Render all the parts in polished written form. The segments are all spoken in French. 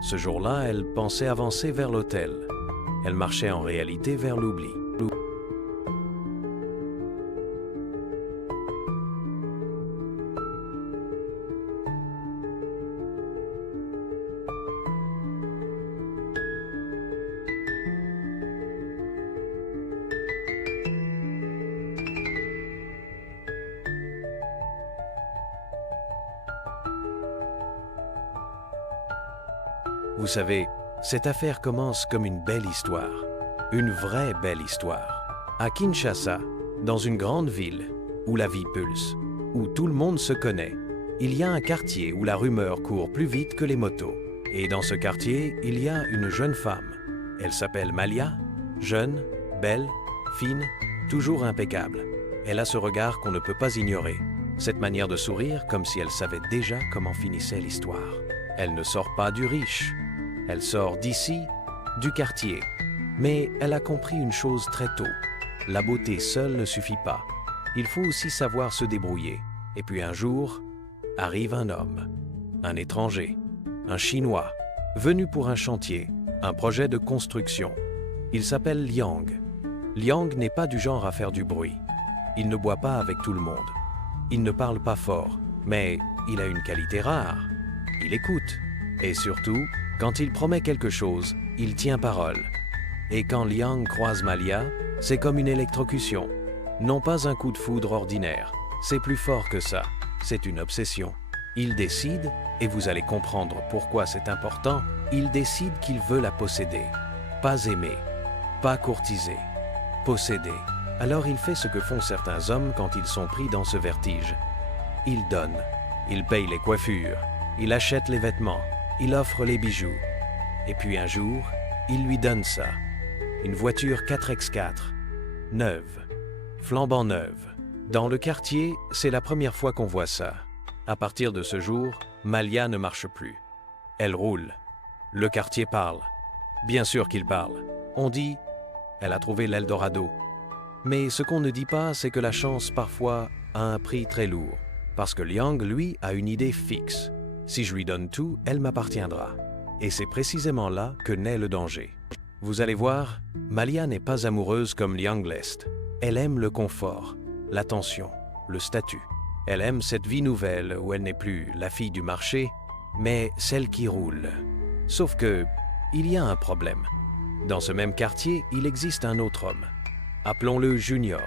Ce jour-là, elle pensait avancer vers l'hôtel. Elle marchait en réalité vers l'oubli. Vous savez, cette affaire commence comme une belle histoire. Une vraie belle histoire. À Kinshasa, dans une grande ville, où la vie pulse, où tout le monde se connaît, il y a un quartier où la rumeur court plus vite que les motos. Et dans ce quartier, il y a une jeune femme. Elle s'appelle Malia, jeune, belle, fine, toujours impeccable. Elle a ce regard qu'on ne peut pas ignorer, cette manière de sourire comme si elle savait déjà comment finissait l'histoire. Elle ne sort pas du riche. Elle sort d'ici, du quartier. Mais elle a compris une chose très tôt. La beauté seule ne suffit pas. Il faut aussi savoir se débrouiller. Et puis un jour, arrive un homme, un étranger, un Chinois, venu pour un chantier, un projet de construction. Il s'appelle Liang. Liang n'est pas du genre à faire du bruit. Il ne boit pas avec tout le monde. Il ne parle pas fort, mais il a une qualité rare. Il écoute. Et surtout, quand il promet quelque chose, il tient parole. Et quand Liang croise Malia, c'est comme une électrocution. Non pas un coup de foudre ordinaire, c'est plus fort que ça, c'est une obsession. Il décide, et vous allez comprendre pourquoi c'est important, il décide qu'il veut la posséder. Pas aimer, pas courtiser, posséder. Alors il fait ce que font certains hommes quand ils sont pris dans ce vertige. Il donne, il paye les coiffures, il achète les vêtements, il offre les bijoux. Et puis un jour, il lui donne ça. Une voiture 4x4, neuve, flambant neuve. Dans le quartier, c'est la première fois qu'on voit ça. À partir de ce jour, Malia ne marche plus. Elle roule. Le quartier parle. Bien sûr qu'il parle. On dit, elle a trouvé l'Eldorado. Mais ce qu'on ne dit pas, c'est que la chance parfois a un prix très lourd. Parce que Liang, lui, a une idée fixe. Si je lui donne tout, elle m'appartiendra. Et c'est précisément là que naît le danger. Vous allez voir, Malia n'est pas amoureuse comme Liang l'est. Elle aime le confort, l'attention, le statut. Elle aime cette vie nouvelle où elle n'est plus la fille du marché, mais celle qui roule. Sauf que, il y a un problème. Dans ce même quartier, il existe un autre homme. Appelons-le Junior.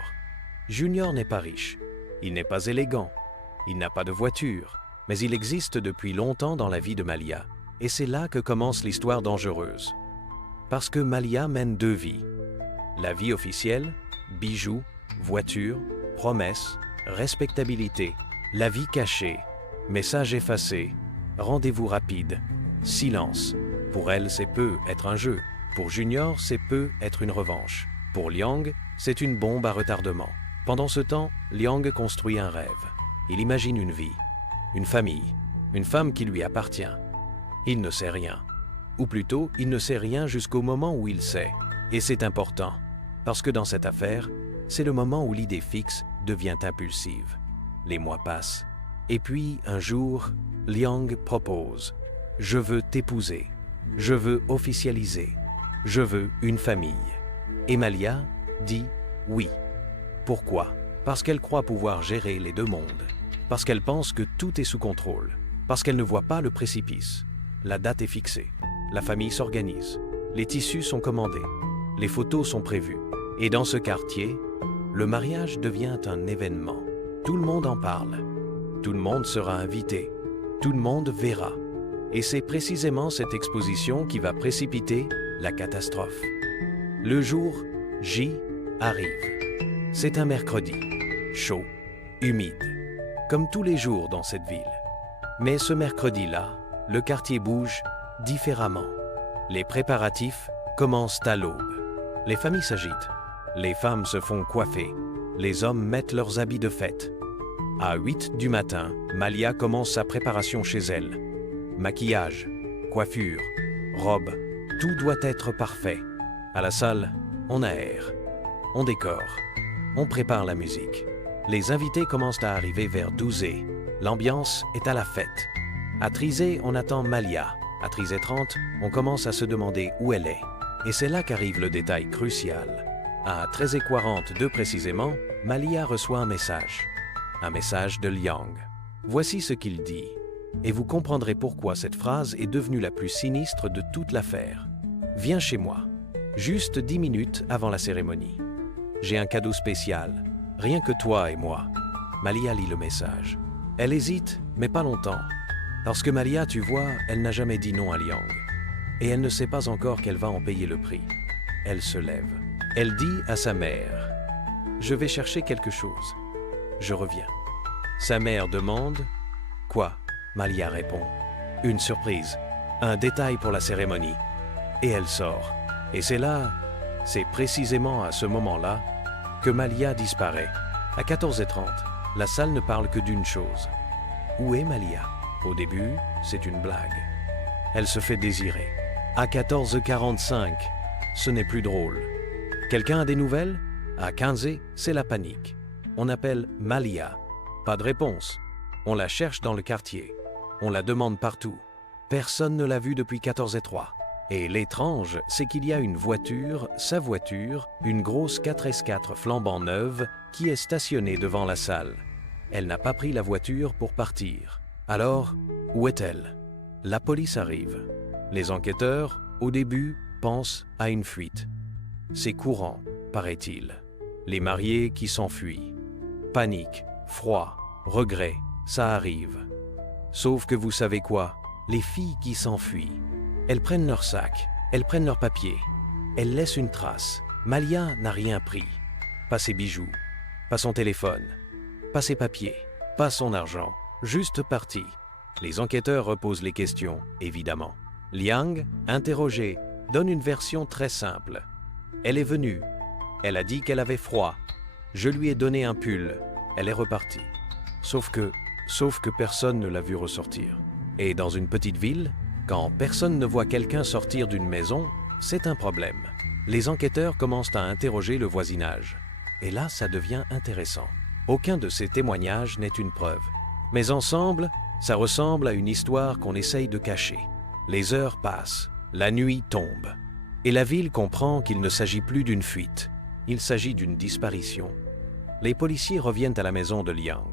Junior n'est pas riche. Il n'est pas élégant. Il n'a pas de voiture. Mais il existe depuis longtemps dans la vie de Malia. Et c'est là que commence l'histoire dangereuse. Parce que Malia mène deux vies. La vie officielle, bijoux, voiture, promesses, respectabilité. La vie cachée, message effacé, rendez-vous rapide, silence. Pour elle, c'est peu être un jeu. Pour Junior, c'est peu être une revanche. Pour Liang, c'est une bombe à retardement. Pendant ce temps, Liang construit un rêve. Il imagine une vie, une famille, une femme qui lui appartient. Il ne sait rien. Ou plutôt, il ne sait rien jusqu'au moment où il sait. Et c'est important, parce que dans cette affaire, c'est le moment où l'idée fixe devient impulsive. Les mois passent. Et puis, un jour, Liang propose « Je veux t'épouser. Je veux officialiser. Je veux une famille. » Et Malia dit « Oui. » Pourquoi? Parce qu'elle croit pouvoir gérer les deux mondes. Parce qu'elle pense que tout est sous contrôle. Parce qu'elle ne voit pas le précipice. La date est fixée. La famille s'organise. Les tissus sont commandés. Les photos sont prévues. Et dans ce quartier, le mariage devient un événement. Tout le monde en parle. Tout le monde sera invité. Tout le monde verra. Et c'est précisément cette exposition qui va précipiter la catastrophe. Le jour J arrive. C'est un mercredi, chaud, humide, comme tous les jours dans cette ville. Mais ce mercredi-là, le quartier bouge différemment. Les préparatifs commencent à l'aube. Les familles s'agitent. Les femmes se font coiffer. Les hommes mettent leurs habits de fête. À 8 du matin, Malia commence sa préparation chez elle. Maquillage, coiffure, robe, tout doit être parfait. À la salle, on aère, on décore, on prépare la musique. Les invités commencent à arriver vers 12h. L'ambiance est à la fête. À Trizé, on attend Malia. À 13h30, on commence à se demander où elle est. Et c'est là qu'arrive le détail crucial. À 13h42 précisément, Malia reçoit un message. Un message de Liang. Voici ce qu'il dit. Et vous comprendrez pourquoi cette phrase est devenue la plus sinistre de toute l'affaire. Viens chez moi. Juste 10 minutes avant la cérémonie. J'ai un cadeau spécial. Rien que toi et moi. Malia lit le message. Elle hésite, mais pas longtemps. Parce que Malia, tu vois, elle n'a jamais dit non à Liang. Et elle ne sait pas encore qu'elle va en payer le prix. Elle se lève. Elle dit à sa mère, « Je vais chercher quelque chose. Je reviens. » Sa mère demande, « Quoi ?» Malia répond, « Une surprise, un détail pour la cérémonie. » Et elle sort. Et c'est précisément à ce moment-là que Malia disparaît. À 14h30, la salle ne parle que d'une chose. Où est Malia? Au début, c'est une blague. Elle se fait désirer. À 14h45, ce n'est plus drôle. Quelqu'un a des nouvelles? À 15h, c'est la panique. On appelle Malia. Pas de réponse. On la cherche dans le quartier. On la demande partout. Personne ne l'a vue depuis 14h03. Et l'étrange, c'est qu'il y a une voiture, sa voiture, une grosse 4S4 flambant neuve, qui est stationnée devant la salle. Elle n'a pas pris la voiture pour partir. Alors, où est-elle? La police arrive. Les enquêteurs, au début, pensent à une fuite. C'est courant, paraît-il. Les mariés qui s'enfuient. Panique, froid, regret, ça arrive. Sauf que vous savez quoi? Les filles qui s'enfuient. Elles prennent leur sac, elles prennent leurs papiers. Elles laissent une trace. Malia n'a rien pris. Pas ses bijoux, pas son téléphone, pas ses papiers, pas son argent, juste partie. Les enquêteurs reposent les questions, évidemment. Liang, interrogée, donne une version très simple. Elle est venue. Elle a dit qu'elle avait froid. Je lui ai donné un pull. Elle est repartie. Sauf que personne ne l'a vue ressortir. Et dans une petite ville, quand personne ne voit quelqu'un sortir d'une maison, c'est un problème. Les enquêteurs commencent à interroger le voisinage. Et là, ça devient intéressant. Aucun de ces témoignages n'est une preuve. Mais ensemble, ça ressemble à une histoire qu'on essaye de cacher. Les heures passent, la nuit tombe. Et la ville comprend qu'il ne s'agit plus d'une fuite. Il s'agit d'une disparition. Les policiers reviennent à la maison de Liang.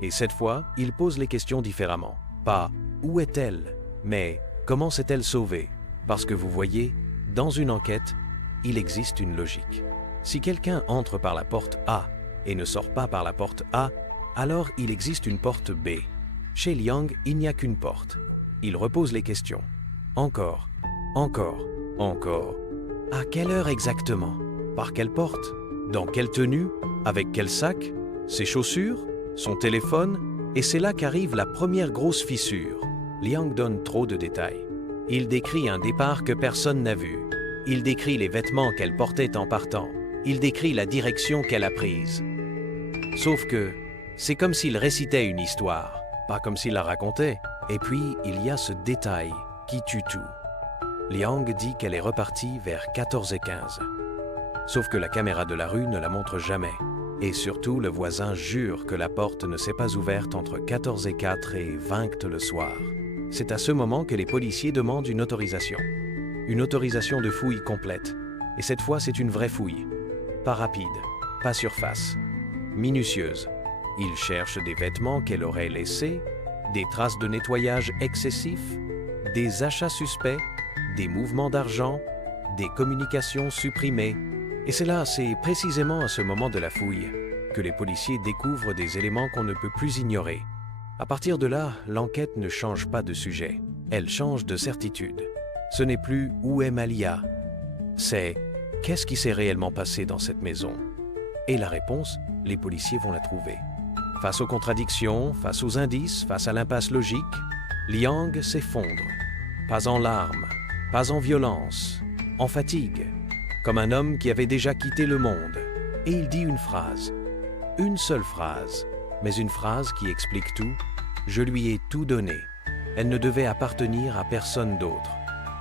Et cette fois, ils posent les questions différemment. Pas « où est-elle ?» mais « comment s'est-elle sauvée ?» Parce que vous voyez, dans une enquête, il existe une logique. Si quelqu'un entre par la porte A et ne sort pas par la porte A, alors il existe une porte B. Chez Liang, il n'y a qu'une porte. Il repose les questions. Encore. À quelle heure exactement? Par quelle porte? Dans quelle tenue? Avec quel sac? Ses chaussures? Son téléphone? Et c'est là qu'arrive la première grosse fissure. Liang donne trop de détails. Il décrit un départ que personne n'a vu. Il décrit les vêtements qu'elle portait en partant. Il décrit la direction qu'elle a prise. Sauf que c'est comme s'il récitait une histoire, pas comme s'il la racontait. Et puis, il y a ce détail qui tue tout. Liang dit qu'elle est repartie vers 14h15. Sauf que la caméra de la rue ne la montre jamais. Et surtout, le voisin jure que la porte ne s'est pas ouverte entre 14h04 et 20h le soir. C'est à ce moment que les policiers demandent une autorisation. Une autorisation de fouille complète. Et cette fois, c'est une vraie fouille. Pas rapide, pas surface. Minutieuse. Ils cherchent des vêtements qu'elle aurait laissés, des traces de nettoyage excessif, des achats suspects, des mouvements d'argent, des communications supprimées. Et c'est précisément à ce moment de la fouille que les policiers découvrent des éléments qu'on ne peut plus ignorer. À partir de là, l'enquête ne change pas de sujet. Elle change de certitude. Ce n'est plus « où est Malia ?» C'est « qu'est-ce qui s'est réellement passé dans cette maison ?» Et la réponse, les policiers vont la trouver. Face aux contradictions, face aux indices, face à l'impasse logique, Liang s'effondre. Pas en larmes, pas en violence, en fatigue, comme un homme qui avait déjà quitté le monde. Et il dit une phrase, une seule phrase, mais une phrase qui explique tout. Je lui ai tout donné. Elle ne devait appartenir à personne d'autre.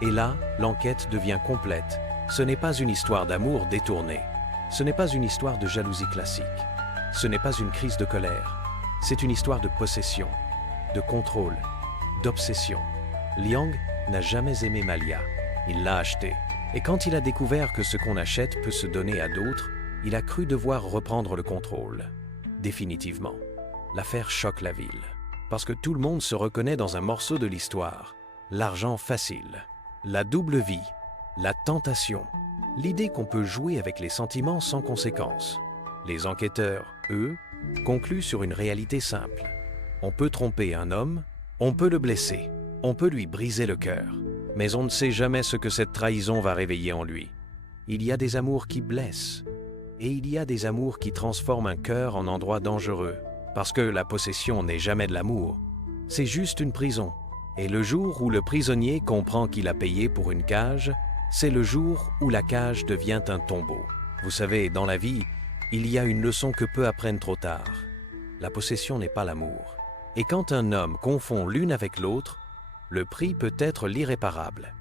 Et là, l'enquête devient complète. Ce n'est pas une histoire d'amour détournée. Ce n'est pas une histoire de jalousie classique. Ce n'est pas une crise de colère. C'est une histoire de possession, de contrôle, d'obsession. Liang n'a jamais aimé Malia. Il l'a achetée. Et quand il a découvert que ce qu'on achète peut se donner à d'autres, il a cru devoir reprendre le contrôle. Définitivement. L'affaire choque la ville. Parce que tout le monde se reconnaît dans un morceau de l'histoire. L'argent facile, la double vie, la tentation, l'idée qu'on peut jouer avec les sentiments sans conséquence. Les enquêteurs, eux, concluent sur une réalité simple. On peut tromper un homme, on peut le blesser, on peut lui briser le cœur, mais on ne sait jamais ce que cette trahison va réveiller en lui. Il y a des amours qui blessent, et il y a des amours qui transforment un cœur en endroit dangereux, parce que la possession n'est jamais de l'amour, c'est juste une prison. Et le jour où le prisonnier comprend qu'il a payé pour une cage, c'est le jour où la cage devient un tombeau. Vous savez, dans la vie, il y a une leçon que peu apprennent trop tard. La possession n'est pas l'amour. Et quand un homme confond l'une avec l'autre, le prix peut être l'irréparable.